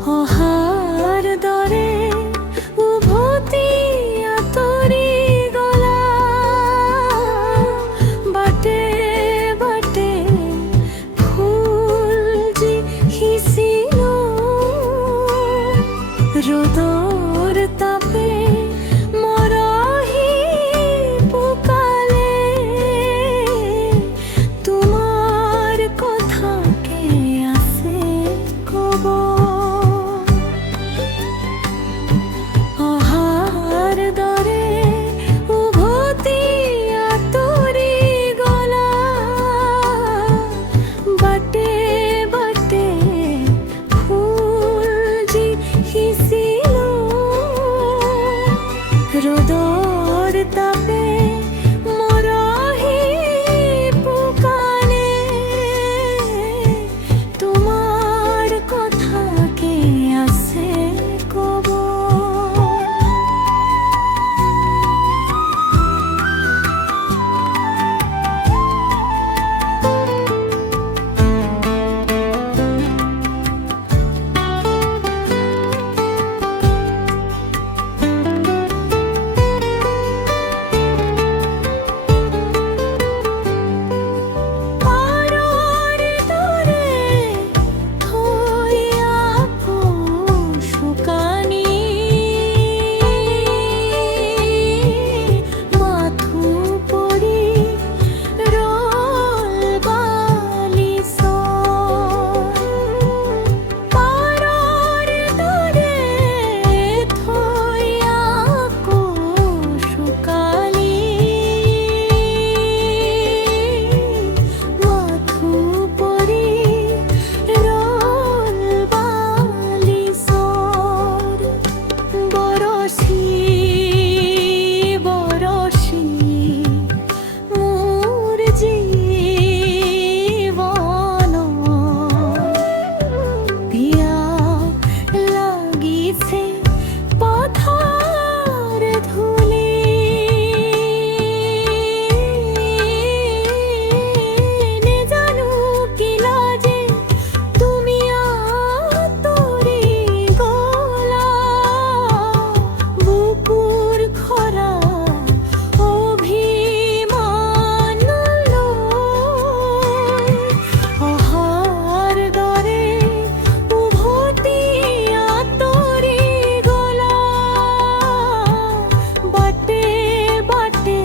অহাৰ দৰে উভতি আঁতৰি গলা বাটে বাটে ফুল যি সিঁচিলো ৰ'দৰ তাপে মৰহি পুকালে তোমাৰ কথাকে আছে ক'ব অহাৰ দৰে উভতি আঁতৰি গলা বাটে বাটে ফুল যি সিঁচিলো ৰ'দৰ তাপে মৰহি পুকালে তোমাৰ কথাকে আছে ক'ব পাৰৰ দৰে থৈ আকৌ শুকানি মাথো পৰি ৰ'ল বালিচৰ পাৰৰ দৰে থৈ আকৌ শুকানি মাথো পৰি ৰ'ল বালিচৰ বৰশী বৰশী মোৰ জীৱন পিয়াহ লাগিছে পথাৰ ধূলি নেজানো কি লাজে তুমি আঁতৰি গলা বুকুৰ খৰা অভিমান লৈ অহাৰ দৰে উভতি আঁতৰি গলা বাটে বাটে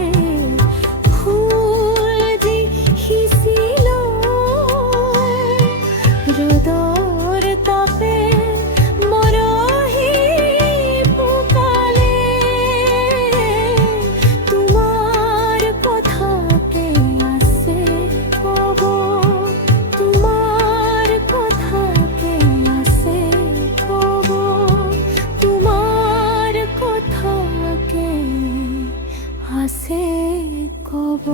ফুল যি সিঁচিলো ৰ'দৰ তাপে মৰহি পুকালে তোমাৰ কথাকে আছে ক'ব তোমাৰ কথাকে আছে ক'ব তোমাৰ কথাকে আছে ক'ব